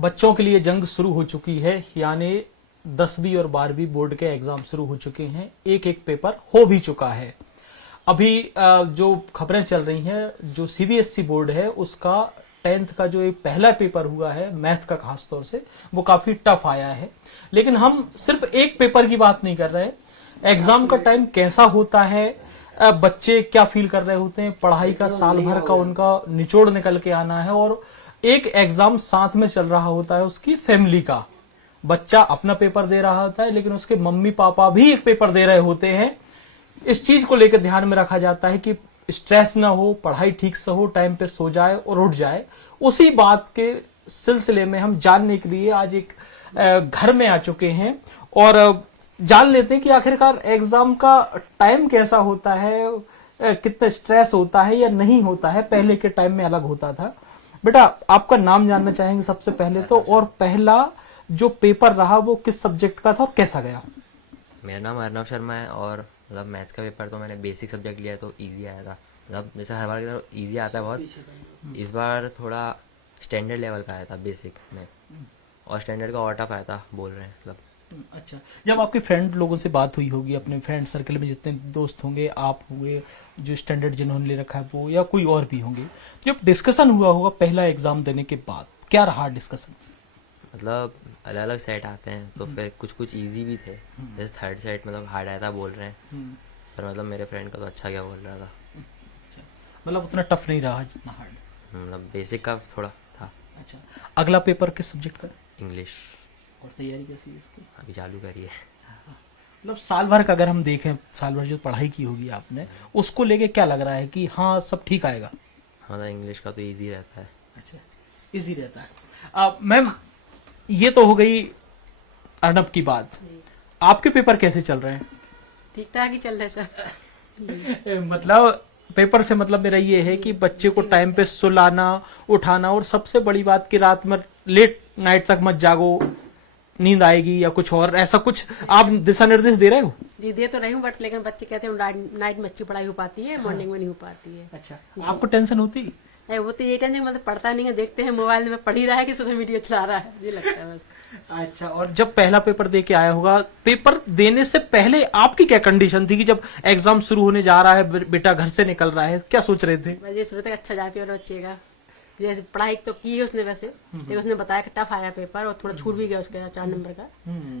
बच्चों के लिए जंग शुरू हो चुकी है, यानी 10वीं और 12वीं बोर्ड के एग्जाम शुरू हो चुके हैं। एक एक पेपर हो भी चुका है। अभी जो खबरें चल रही हैं, जो सीबीएसई बोर्ड है उसका 10th का जो एक पहला पेपर हुआ है मैथ का, खास तौर से वो काफी टफ आया है। लेकिन हम सिर्फ एक पेपर की बात नहीं कर रहे। एग्जाम का टाइम कैसा होता है, बच्चे क्या फील कर रहे होते हैं, पढ़ाई का साल भर का उनका निचोड़ निकल के आना है, और एक एग्जाम साथ में चल रहा होता है उसकी फैमिली का। बच्चा अपना पेपर दे रहा होता है, लेकिन उसके मम्मी पापा भी एक पेपर दे रहे होते हैं। इस चीज को लेकर ध्यान में रखा जाता है कि स्ट्रेस ना हो, पढ़ाई ठीक से हो, टाइम पे सो जाए और उठ जाए। उसी बात के सिलसिले में हम जानने के लिए आज एक घर में आ चुके हैं और जान लेते हैं कि आखिरकार एग्जाम का टाइम कैसा होता है, कितना स्ट्रेस होता है या नहीं होता है। पहले के टाइम में अलग होता था। बेटा, आपका नाम जानना चाहेंगे सबसे पहले तो, और पहला जो पेपर रहा वो किस सब्जेक्ट का था और कैसा गया? मेरा नाम अर्नव शर्मा है और मतलब मैथ्स का पेपर तो मैंने बेसिक सब्जेक्ट लिया तो इजी आया था। मतलब जैसे हर बार की तरह इजी आता है बहुत, इस बार थोड़ा स्टैंडर्ड लेवल का आया था बेसिक में, और स्टैंडर्ड का और टफ आया था बोल रहे हैं मतलब। अच्छा, जब आपके फ्रेंड लोगों से बात हुई होगी, अपने फ्रेंड सर्कल में जितने दोस्त होंगे, आप होंगे जो स्टैंडर्ड जिन्होंने ले रखा है वो, या कोई और भी होंगे, जब डिस्कशन हुआ होगा पहला एग्जाम देने के बाद, क्या रहा डिस्कशन? मतलब अलग अलग सेट आते हैं तो फिर कुछ कुछ इजी भी थे, जैसे थर्ड सेट मतलब हार्ड आया था बोल रहे हैं, पर मतलब मेरे फ्रेंड का तो अच्छा क्या बोल रहा था। मतलब उतना टफ नहीं रहा जितना हार्ड? मतलब बेसिक का थोड़ा था। अच्छा, अगला पेपर किस सब्जेक्ट का? इंग्लिश। और तैयारी कैसी है इसकी? अभी चालू करी है। मतलब साल भर का अगर हम देखें, साल भर जो पढ़ाई की होगी आपने, उसको लेके क्या लग रहा है कि हाँ सब ठीक आएगा? हाँ, मतलब इंग्लिश का तो इजी रहता है। अच्छा, इजी रहता है। मैम, ये तो हो गई अर्नब की बात। आपके पेपर कैसे चल रहे हैं? ठीक ठाक ही चल रहे सर। मतलब पेपर से मतलब मेरा ये है कि बच्चे को टाइम पे सुलाना, उठाना, और सबसे बड़ी बात कि रात में लेट नाइट तक मत जागो, नींद आएगी या कुछ और, ऐसा कुछ आप दिशा निर्देश दे रहे हो? जी दे तो रही हूँ, बट लेकिन बच्चे कहते हैं नाइट में अच्छी पढ़ाई हो पाती है, मॉर्निंग में नहीं हो पाती है। अच्छा, आपको टेंशन होती? वो तो ये टेंशन मतलब पढ़ता नहीं है, देखते हैं मोबाइल में पढ़ ही रहा है कि सोशल मीडिया चला रहा है, ये लगता है बस। अच्छा, और जब पहला पेपर दे के आया होगा, पेपर देने से पहले आपकी क्या कंडीशन थी कि जब एग्जाम शुरू होने जा रहा है, बेटा घर से निकल रहा है, क्या सोच रहे थे? मैं ये सोच रहा था अच्छा जाए पेपर बच्चे का। जैसे पढ़ाई तो की है उसने वैसे, लेकिन उसने बताया कि टफ आया पेपर और थोड़ा छूट भी गया उसका 4 नंबर का।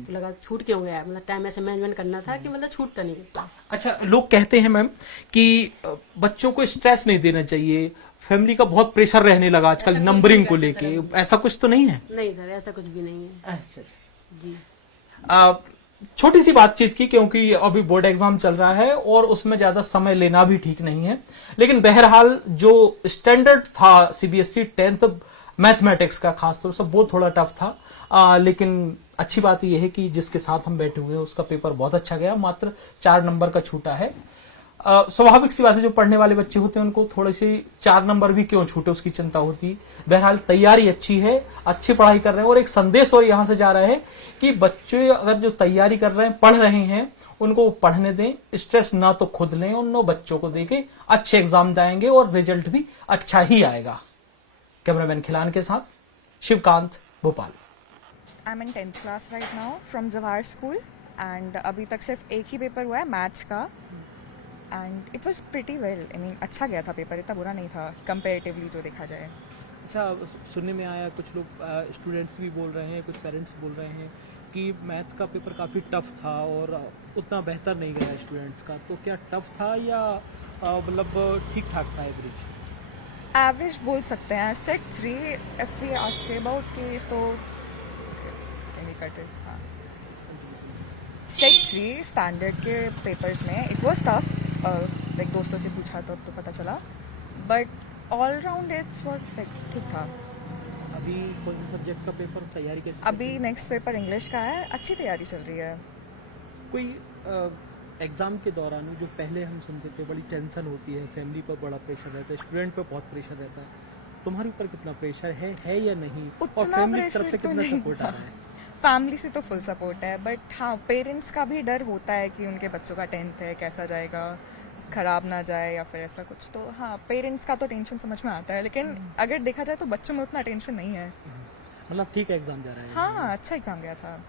तो लगा छूट क्यों गया, मतलब टाइम ऐसे मैनेजमेंट करना था कि मतलब छूटता नहीं था। अच्छा, लोग कहते हैं मैम कि बच्चों को स्ट्रेस नहीं देना चाहिए, फैमिली का बहुत प्रेशर रहने लगा आजकल नंबरिंग को लेके, ऐसा कुछ तो नहीं है? नहीं सर, ऐसा कुछ भी नहीं है। अच्छा जी, छोटी सी बातचीत की, क्योंकि अभी बोर्ड एग्जाम चल रहा है और उसमें ज्यादा समय लेना भी ठीक नहीं है। लेकिन बहरहाल जो स्टैंडर्ड था सीबीएसई 10th मैथमेटिक्स का खासतौर से, वो थोड़ा टफ था। लेकिन अच्छी बात यह है कि जिसके साथ हम बैठे हुए हैं उसका पेपर बहुत अच्छा गया, मात्र 4 नंबर का छूटा है। स्वाभाविक सी बात है, जो पढ़ने वाले बच्चे होते हैं उनको थोड़े से 4 नंबर भी क्यों छूटे उसकी चिंता होती। बहरहाल तैयारी अच्छी है, अच्छी पढ़ाई कर रहे हैं, और एक संदेश और यहां से जा रहा है कि बच्चे अगर जो तैयारी कर रहे हैं, पढ़ रहे हैं, उनको पढ़ने दें, स्ट्रेस ना तो खुद लें, उन बच्चों को देके अच्छे एग्जाम देंगे और रिजल्ट भी अच्छा ही आएगा। कैमरामैन खिलान के साथ Shivkant, Bhopal. I am in 10th class right now from Jawahar school, and अभी तक सिर्फ एक ही पेपर हुआ है मैथ्स का, and it was pretty well. I mean अच्छा गया था पेपर, इतना बुरा नहीं था कंपेरेटिवली जो देखा जाए। अच्छा, सुनने में आया कुछ लोग स्टूडेंट्स भी बोल रहे हैं, कुछ पेरेंट्स बोल रहे हैं कि मैथ का पेपर काफ़ी टफ था और उतना बेहतर नहीं गया स्टूडेंट्स का, तो क्या टफ था या मतलब ठीक ठाक था, एवरेज? एवरेज बोल सकते हैं। Set 3 if we ask about case तो हाँ, सेट 3 स्टैंडर्ड के पेपर्स में इट वाज टफ, लाइक दोस्तों से पूछा तो पता चला, but all round it's was like ठीक था। अभी कौन से सब्जेक्ट का पेपर, तैयारी कैसे? अभी नेक्स्ट पेपर इंग्लिश का है, अच्छी तैयारी चल रही है। कोई एग्जाम के दौरान जो पहले हम सुनते थे बड़ी टेंशन होती है, फैमिली पर बड़ा प्रेशर रहता है, स्टूडेंट पर बहुत प्रेशर रहता है, तुम्हारे ऊपर कितना प्रेशर है या नहीं, और फैमिली की तरफ से कितना सपोर्ट आ रहा है? फैमिली से तो फुल सपोर्ट है, बट हाँ पेरेंट्स का भी डर होता है कि उनके बच्चों का 10th है, कैसा जाएगा, खराब ना जाए या फिर ऐसा कुछ। तो हाँ पेरेंट्स का तो टेंशन समझ में आता है, लेकिन अगर देखा जाए तो बच्चों में उतना टेंशन नहीं है। मतलब ठीक एग्जाम जा रहा है? हाँ अच्छा एग्जाम गया था.